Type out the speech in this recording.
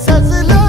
Sazılı